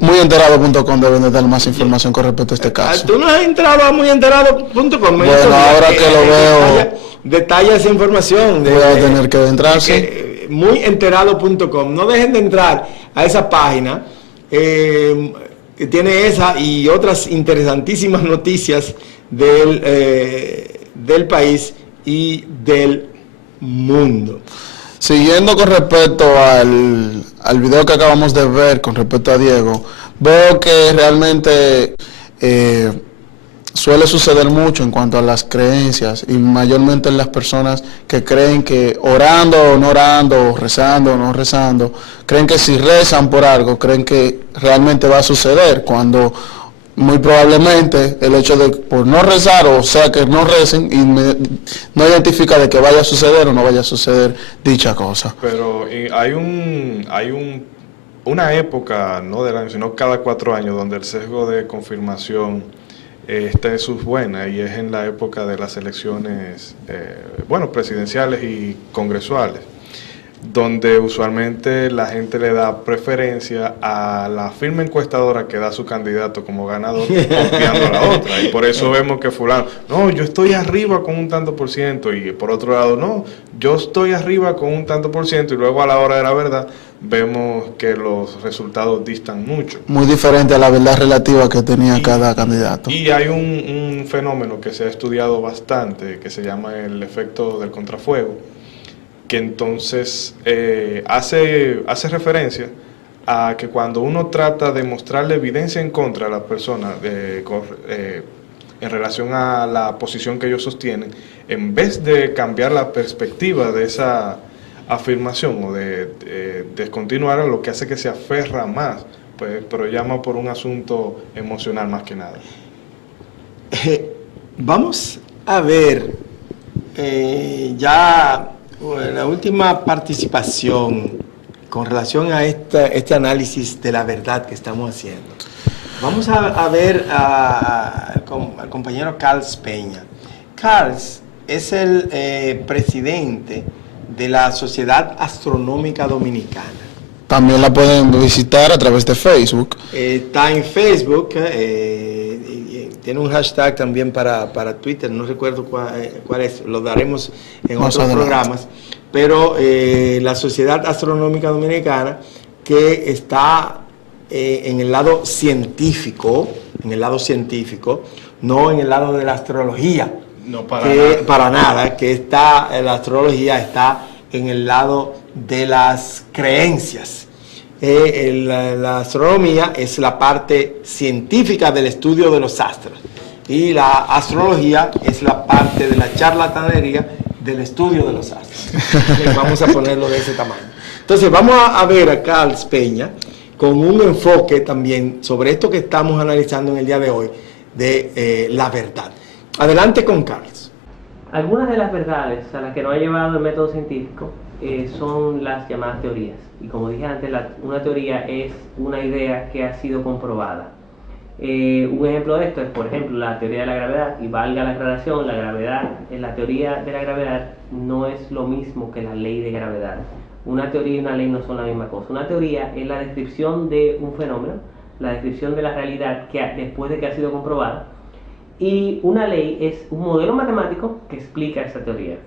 muyenterado.com deben de dar más información con respecto a este caso. ¿Tú no has entrado a muyenterado.com? Bueno, ahora que lo veo, detalla esa información. Voy a tener que entrarse. Muyenterado.com. No dejen de entrar a esa página. Que tiene esa y otras interesantísimas noticias del país y del mundo. Siguiendo con respecto al video que acabamos de ver con respecto a Diego, veo que realmente suele suceder mucho en cuanto a las creencias, y mayormente en las personas que creen que orando o no orando, rezando o no rezando, creen que si rezan por algo, creen que realmente va a suceder, cuando muy probablemente el hecho de por no rezar, o sea que no recen, y no identifica de que vaya a suceder o no vaya a suceder dicha cosa. Pero una época, no del año, sino cada 4 años, donde el sesgo de confirmación está en sus buenas, y es en la época de las elecciones, presidenciales y congresuales, donde usualmente la gente le da preferencia a la firma encuestadora que da su candidato como ganador, copiando a la otra. Y por eso vemos que fulano, no, yo estoy arriba con un tanto por ciento, y por otro lado, no, yo estoy arriba con un tanto por ciento, y luego a la hora de la verdad vemos que los resultados distan mucho. Muy diferente a la verdad relativa que tenía cada candidato. Y hay un fenómeno que se ha estudiado bastante, que se llama el efecto del contrafuego, que entonces hace referencia a que cuando uno trata de mostrarle evidencia en contra a la persona en relación a la posición que ellos sostienen, en vez de cambiar la perspectiva de esa afirmación o de descontinuarla, lo que hace que se aferra más, pues, pero llama por un asunto emocional más que nada. Vamos a ver ya la última participación con relación a este análisis de la verdad que estamos haciendo. Vamos a ver al compañero Carlos Peña. Carlos es el presidente de la Sociedad Astronómica Dominicana. También la pueden visitar a través de Facebook. Está en Facebook, tiene un hashtag también para Twitter, no recuerdo cuál es, lo daremos en Más otros adelante. programas, pero la Sociedad Astronómica Dominicana, que está en el lado científico, no en el lado de la astrología, No, para nada. que la astrología está en el lado de las creencias. La astronomía es la parte científica del estudio de los astros, y la astrología es la parte de la charlatanería del estudio de los astros. Vamos a ponerlo de ese tamaño. Entonces vamos a ver a Carlos Peña con un enfoque también sobre esto que estamos analizando en el día de hoy, de la verdad. Adelante con Carlos. Algunas de las verdades a las que nos ha llevado el método científico son las llamadas teorías. Y como dije antes, una teoría es una idea que ha sido comprobada. Un ejemplo de esto es, por ejemplo, la teoría de la gravedad. Y valga la aclaración, la teoría de la gravedad no es lo mismo que la ley de gravedad. Una teoría y una ley no son la misma cosa. Una teoría es la descripción de un fenómeno, la descripción de la realidad después de que ha sido comprobada. Y una ley es un modelo matemático que explica esa teoría.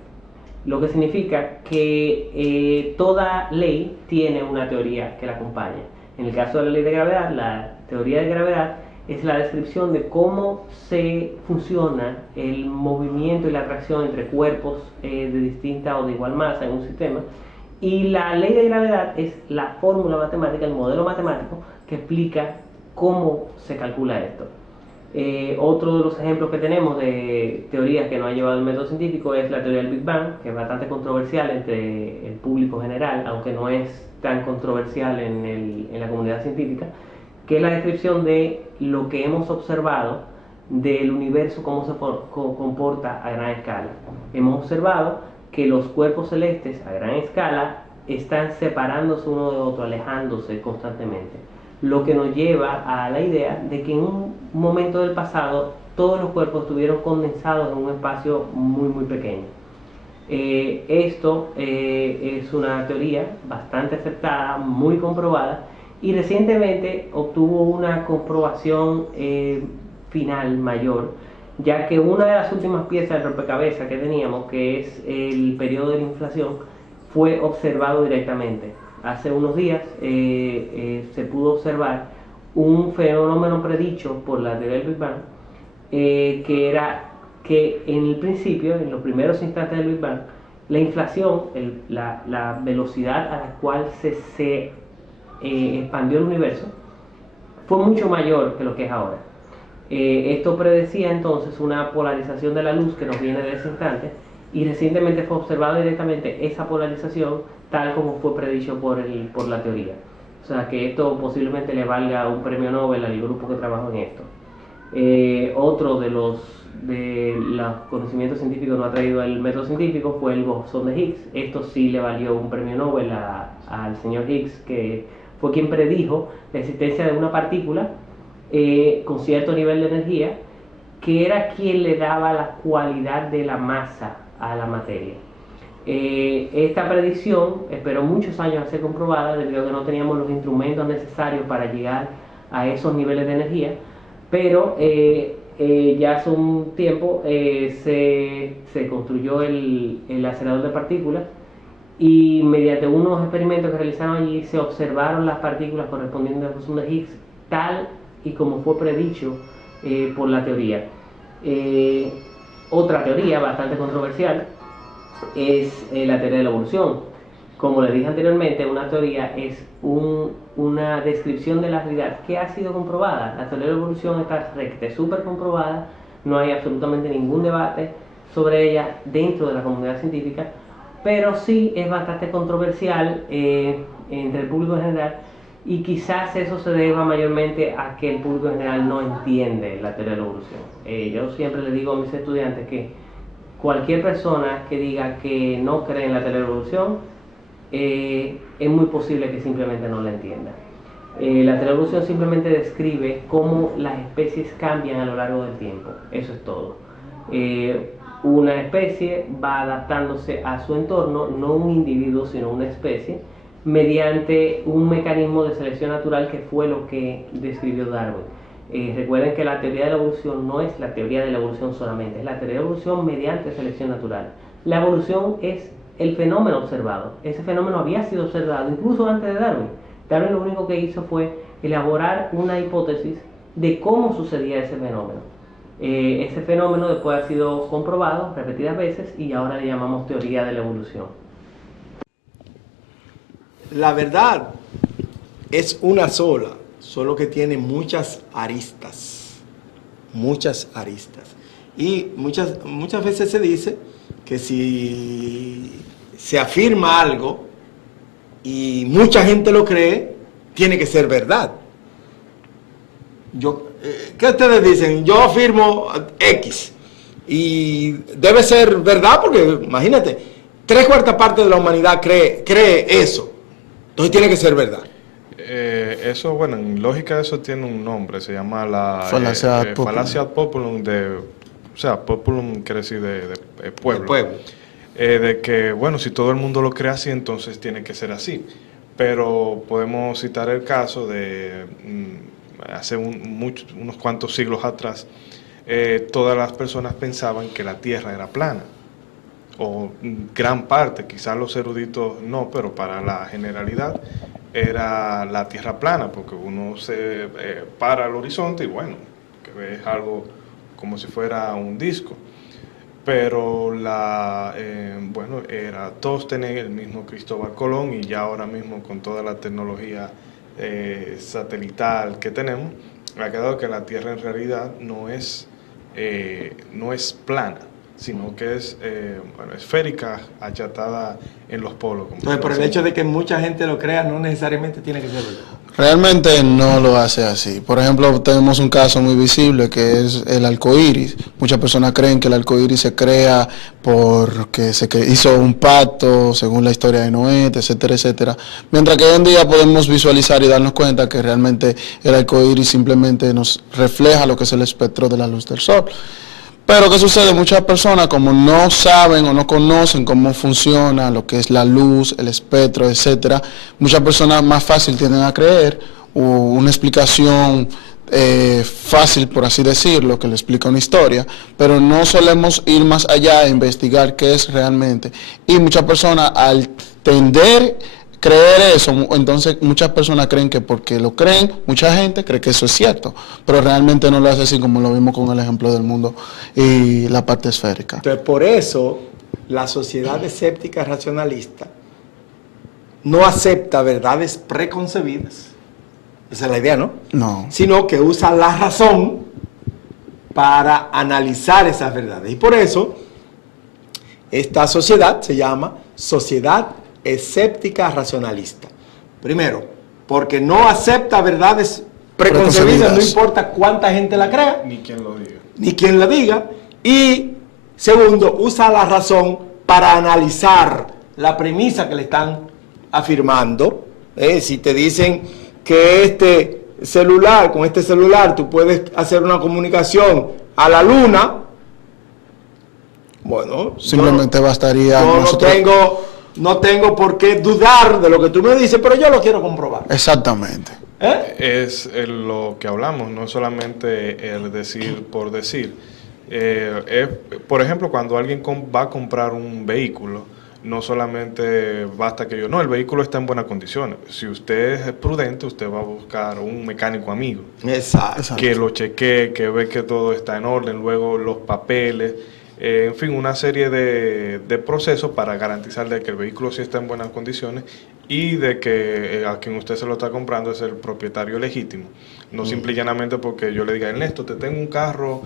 Lo que significa que toda ley tiene una teoría que la acompaña. En el caso de la ley de gravedad, la teoría de gravedad es la descripción de cómo se funciona el movimiento y la atracción entre cuerpos de distinta o de igual masa en un sistema. Y la ley de gravedad es la fórmula matemática, el modelo matemático que explica cómo se calcula esto. Otro de los ejemplos que tenemos de teorías que nos ha llevado el método científico es la teoría del Big Bang, que es bastante controversial entre el público general, aunque no es tan controversial en la comunidad científica, que es la descripción de lo que hemos observado del universo, cómo se comporta a gran escala. Hemos observado que los cuerpos celestes a gran escala están separándose uno de otro, alejándose constantemente, lo que nos lleva a la idea de que en un momento del pasado todos los cuerpos estuvieron condensados en un espacio muy muy pequeño. Esto es una teoría bastante aceptada, muy comprobada, y recientemente obtuvo una comprobación final mayor, ya que una de las últimas piezas del rompecabezas que teníamos, que es el periodo de la inflación, fue observado directamente. Hace unos días se pudo observar un fenómeno predicho por la teoría del Big Bang, que era que en el principio, en los primeros instantes del Big Bang, la inflación, la velocidad a la cual se expandió el universo, fue mucho mayor que lo que es ahora. Esto predecía entonces una polarización de la luz que nos viene de ese instante, y recientemente fue observado directamente esa polarización tal como fue predicho por la teoría. O sea que esto posiblemente le valga un premio Nobel al grupo que trabajó en esto. Otro de los conocimientos científicos no ha traído el método científico fue el bosón de Higgs. Esto sí le valió un premio Nobel al señor Higgs, que fue quien predijo la existencia de una partícula con cierto nivel de energía, que era quien le daba la cualidad de la masa a la materia. Esta predicción esperó muchos años a ser comprobada, debido a que no teníamos los instrumentos necesarios para llegar a esos niveles de energía, pero ya hace un tiempo se construyó el acelerador de partículas, y mediante unos experimentos que realizaron allí se observaron las partículas correspondientes al bosón de Higgs tal y como fue predicho por la teoría. Otra teoría bastante controversial es la teoría de la evolución. Como les dije anteriormente, una teoría es una descripción de la realidad que ha sido comprobada. La teoría de la evolución está recta, súper comprobada, no hay absolutamente ningún debate sobre ella dentro de la comunidad científica, pero sí es bastante controversial entre el público en general, y quizás eso se deba mayormente a que el público en general no entiende la teoría de la evolución. Yo siempre les digo a mis estudiantes que cualquier persona que diga que no cree en la teoría de la evolución, es muy posible que simplemente no la entienda. La teoría de la evolución simplemente describe cómo las especies cambian a lo largo del tiempo, eso es todo. Una especie va adaptándose a su entorno, no un individuo sino una especie, mediante un mecanismo de selección natural que fue lo que describió Darwin. Recuerden que la teoría de la evolución no es la teoría de la evolución solamente, es la teoría de la evolución mediante selección natural. La evolución es el fenómeno observado. Ese fenómeno había sido observado incluso antes de Darwin. Darwin lo único que hizo fue elaborar una hipótesis de cómo sucedía ese fenómeno. Ese fenómeno después ha sido comprobado repetidas veces y ahora le llamamos teoría de la evolución. La verdad es una sola, solo que tiene muchas aristas. Muchas aristas. Y muchas veces se dice que si se afirma algo y mucha gente lo cree, tiene que ser verdad. ¿Qué ustedes dicen? Yo afirmo X y debe ser verdad, porque imagínate, 3/4 parte de la humanidad cree eso, entonces tiene que ser verdad. Eso, bueno, en lógica eso tiene un nombre, se llama la Falacia ad populum. Falacia ad populum, o sea, populum quiere decir de pueblo. El pueblo. De que, bueno, si todo el mundo lo cree así, entonces tiene que ser así. Pero podemos citar el caso de hace unos cuantos siglos atrás, todas las personas pensaban que la Tierra era plana, o gran parte, quizás los eruditos no, pero para la generalidad era la Tierra plana, porque uno se para al horizonte y bueno, que ves algo como si fuera un disco. Pero todos tenían el mismo Cristóbal Colón, y ya ahora mismo con toda la tecnología satelital que tenemos, ha quedado que la Tierra en realidad no es plana, sino que es esférica, achatada en los polos. Entonces, por el hecho de que mucha gente lo crea, no necesariamente tiene que ser verdad. Realmente no lo hace así. Por ejemplo, tenemos un caso muy visible que es el arco iris. Muchas personas creen que el arco iris se crea porque hizo un pacto según la historia de Noé, etcétera, etcétera. Mientras que hoy en día podemos visualizar y darnos cuenta que realmente el arco iris simplemente nos refleja lo que es el espectro de la luz del sol. Pero ¿qué sucede? Muchas personas, como no saben o no conocen cómo funciona lo que es la luz, el espectro, etcétera, muchas personas más fácil tienden a creer una explicación fácil, por así decirlo, que le explica una historia, pero no solemos ir más allá e investigar qué es realmente. Y muchas personas, al tender creer eso, entonces muchas personas creen que porque lo creen, mucha gente cree que eso es cierto, pero realmente no lo hace así, como lo vimos con el ejemplo del mundo y la parte esférica. Entonces, por eso la sociedad escéptica racionalista no acepta verdades preconcebidas, esa es la idea, ¿no? No. Sino que usa la razón para analizar esas verdades. Y por eso esta sociedad se llama sociedad escéptica racionalista. Primero, porque no acepta verdades preconcebida, no importa cuánta gente la crea, Ni quien lo diga. ni quien la diga. Y segundo, usa la razón para analizar la premisa que le están afirmando. Si te dicen que con este celular tú puedes hacer una comunicación a la luna, bueno, Simplemente bastaría yo nosotros... no tengo por qué dudar de lo que tú me dices, pero yo lo quiero comprobar. Exactamente. Es lo que hablamos, no solamente el decir por decir. Por ejemplo, cuando alguien va a comprar un vehículo, no solamente basta que el vehículo está en buenas condiciones. Si usted es prudente, usted va a buscar un mecánico amigo. Exacto. Que lo chequee, que ve que todo está en orden, luego los papeles, en fin, una serie de procesos para garantizarle que el vehículo sí está en buenas condiciones y de que a quien usted se lo está comprando es el propietario legítimo. No simple y llanamente porque yo le diga, Ernesto, te tengo un carro,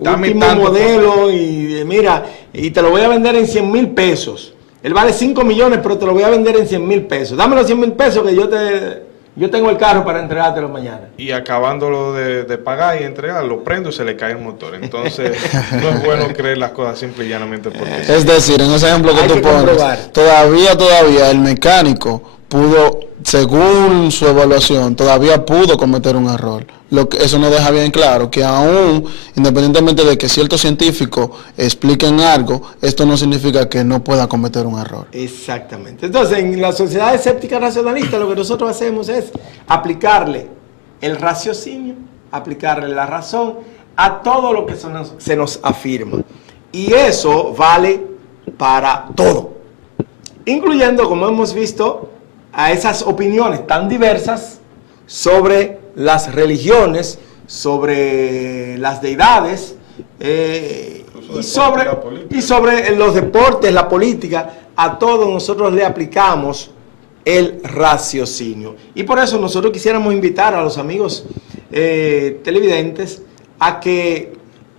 dame último tanto modelo y mira, y te lo voy a vender en 100,000 pesos. Él vale 5 millones, pero te lo voy a vender en 100,000 pesos. Dame los 100,000 pesos que yo tengo el carro para entregártelo mañana. Y acabándolo de pagar y entregar, lo prendo y se le cae el motor. Entonces, no es bueno creer las cosas simple y llanamente porque... Es decir, en ese ejemplo que tú pones, todavía el mecánico pudo, según su evaluación, todavía pudo cometer un error. Eso nos deja bien claro que aún, independientemente de que ciertos científicos expliquen algo, esto no significa que no pueda cometer un error. Exactamente. Entonces, en la sociedad escéptica racionalista, lo que nosotros hacemos es aplicarle el raciocinio, aplicarle la razón a todo lo que se nos afirma. Y eso vale para todo, incluyendo, como hemos visto, a esas opiniones tan diversas sobre las religiones, sobre las deidades, y sobre los deportes, la política. A todos nosotros le aplicamos el raciocinio. Y por eso nosotros quisiéramos invitar a los amigos televidentes a que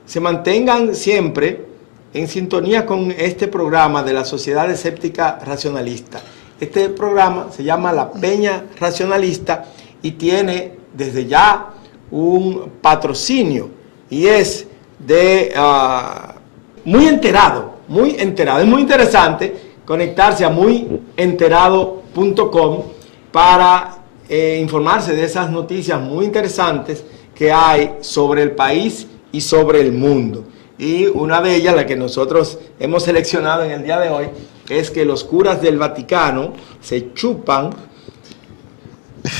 se mantengan siempre en sintonía con este programa de la Sociedad Escéptica Racionalista. Este programa se llama La Peña Racionalista y tiene desde ya un patrocinio y es de muy enterado. Es muy interesante conectarse a muyenterado.com para informarse de esas noticias muy interesantes que hay sobre el país y sobre el mundo. Y una de ellas, la que nosotros hemos seleccionado en el día de hoy, es que los curas del Vaticano se chupan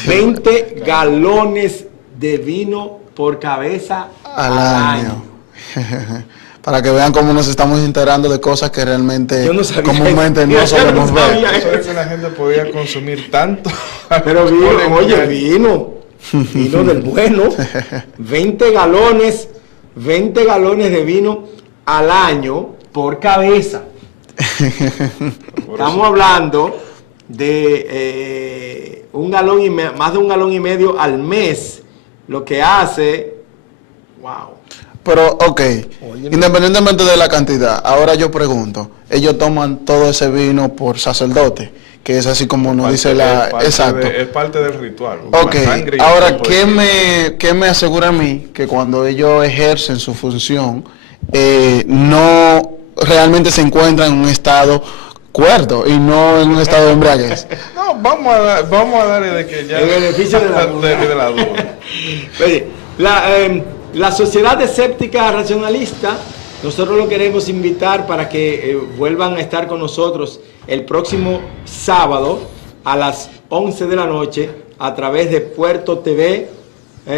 20 galones de vino por cabeza al año. Para que vean cómo nos estamos enterando de cosas que realmente comúnmente no solemos ver. Yo sabía que la gente podía consumir tanto. Pero vino del bueno. 20 galones de vino al año por cabeza. Estamos hablando de más de un galón y medio al mes, lo que hace, wow. Pero, ok, independientemente de la cantidad, ahora yo pregunto, ellos toman todo ese vino por sacerdote, que es así como nos dice la... Exacto. Es parte del ritual. Ok, ahora, ¿qué me asegura a mí que cuando ellos ejercen su función, no realmente se encuentran en un estado cuerdo y no en un estado de embriaguez? No, vamos a darle de que ya... El beneficio de la duda. Oye, la Sociedad Escéptica Racionalista, nosotros lo queremos invitar para que vuelvan a estar con nosotros el próximo sábado a las 11 de la noche a través de Puerto TV,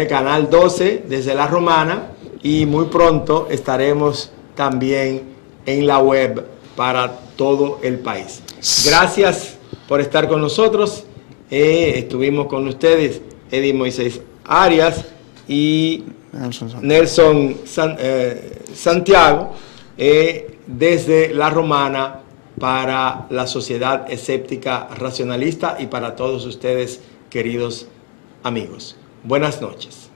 Canal 12, desde La Romana, y muy pronto estaremos también en la web para todo el país. Gracias por estar con nosotros. Estuvimos con ustedes, Eddie Moisés Arias y Nelson Santiago, desde La Romana para la Sociedad Escéptica Racionalista y para todos ustedes, queridos amigos. Buenas noches.